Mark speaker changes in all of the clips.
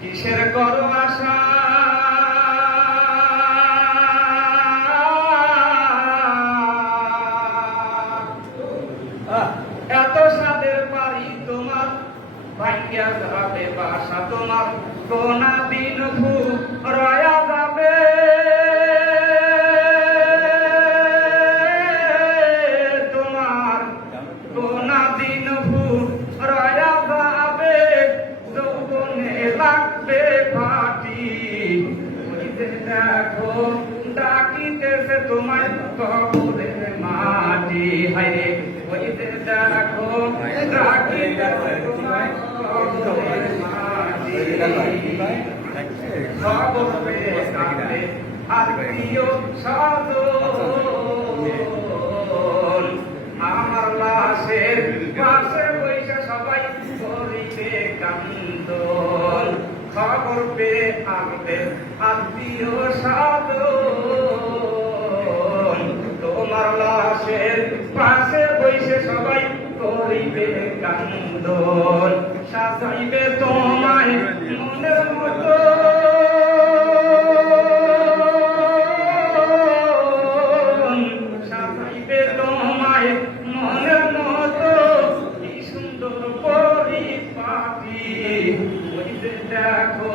Speaker 1: কিসের করো আশা? এত সাদের পারি তোমার ভাইয়া যাবে বাসা তোমার। কোনা দিন লাগবে ফাটি। দেখো, ডাকিতেছে তোমার কবরের মাটি। হায় ওই দেখো, ডাকিতেছে তোমার কবরের মাটি। পেয়ে কাঁদে আত্মীয় স্বজন আমার লাশের পাশে বৈশা সবাই করিবে কান্দন পেয়ে আমাদের আত্মীয় স্বজন তোমার লাশের পাশে বৈশে সবাই করিবে কান্দন। সাজাইবে তোমায় মনের মতো। সাজাইবে তোমায় মনের মতো। সুন্দর দেখো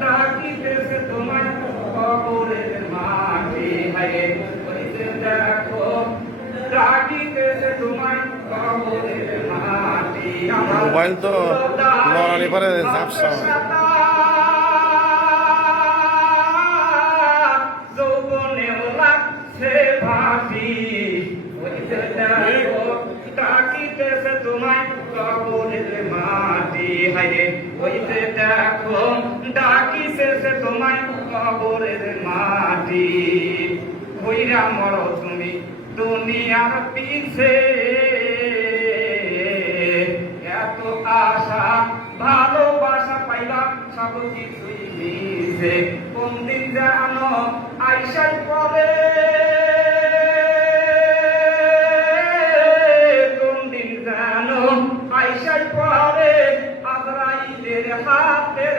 Speaker 1: ডাকিতেছে তোমায় কবরের মাটি হায় যে দেখো ডাকিতেছে তোমায় কবরের মাটি
Speaker 2: মোবাইল তো লড়ালি পারে ঝাপসা।
Speaker 1: লাগছে ভাসি। ওই দেখো ডাকিতেছে তোমায় কবরের মাটি হায় দেখো ডাকিতেছে তোমায় কবরের মাটি। হইরা মর তুমি দুনিয়ার পিছে। এত আশা, ভালোবাসা পাইলাম সব কিছুই মিশে কোন দিন জানো আইসাই পরে কোন দিন জানো আইসাই পরে আজরাইলের হাতের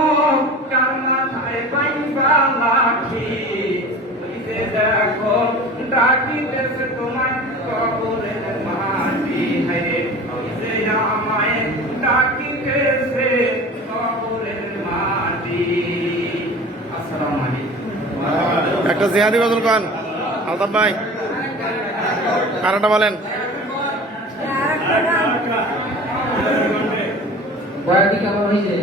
Speaker 1: মাথায় পাইবা লাঠি। ওই দেখো ডাকিতেছে তোমার কবরের মাটি। হে ওই আমায় ডাকিতেছে কবরের মাটি। আসসালামু আলাইকুম।
Speaker 2: একটা জিহাদি গজল গান। আলতাফ ভাই কারণটা বলেন।
Speaker 3: কেমন হয়েছে?